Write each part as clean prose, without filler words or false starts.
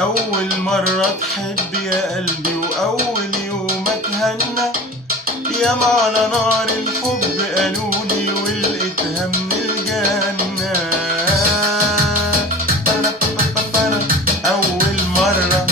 أول مرة تحب يا قلبي وأول يوم أتهنى، ياما على نار الحب قالولي ولقيتها من الجنة. أول مرة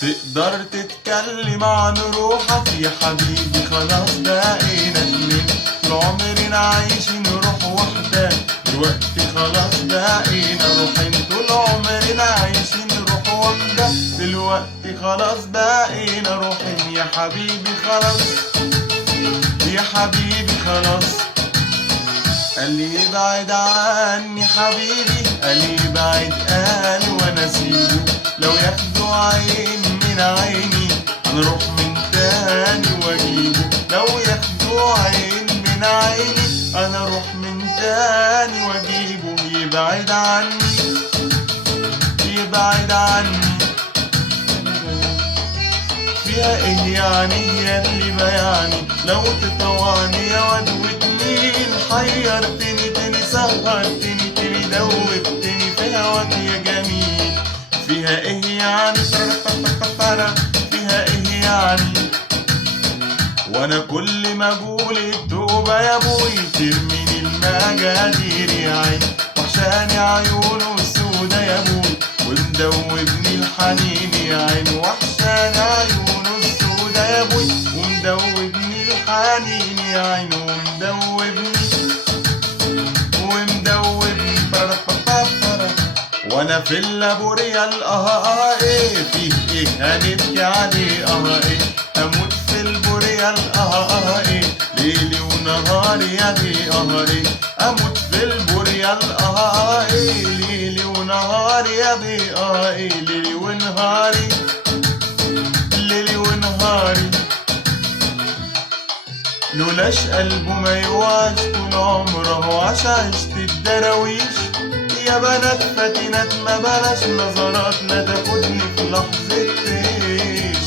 تقدر تتكلم عن روحك يا حبيبي، خلاص بقينا اتنين، طول عمرنا عايشين روح واحدة، دلوقتي خلاص بقينا روحين، طول عمرنا عايشين روح واحدة، دلوقتي خلاص بقينا روحين يا حبيبي خلاص، يا حبيبي خلاص. قال لي ابعد عني حبيبي، قال لي ابعد قال وانا اسيبه، لو ياخدوا عين من عيني هنروح من تاني واجيبه، لو ياخدوا عين من عيني انا اروح من تاني واجيبه. يبعد عني يبعد عني، فيها ايه يعني هي اللي بيعني، لو تطوعني يا واد وتنين، حيرتني تاني سهرتني تاني دوبتني في هواك يا جميل. فيها ايه يعني فيها ايه يعني، وانا كل ما اقول التوبة يا ابوي ترميني المجادير يا عين، وحشاني عيونه السودا يا ابوي ومدوبني الحنين يا عين، وحشاني عيونه السودا يا ابوي ومدوبني الحنين يا عين، ومدوبني وانا في اللابوريال ايه فيه ايه هنبكي عليه ايه، اموت في البوريال ايه ليلي ونهاري يا دي ايه، اموت في البوريال ايه ليلي ونهاري يا دي ايه، ليلي ونهاري ليلي ونهاري. لولاش قلبه ما يوعش طول عمره عاش عشت الدراويش، يا بنات فاتنات ما بلاش نظرات لا تاخدني في لحظة عيش.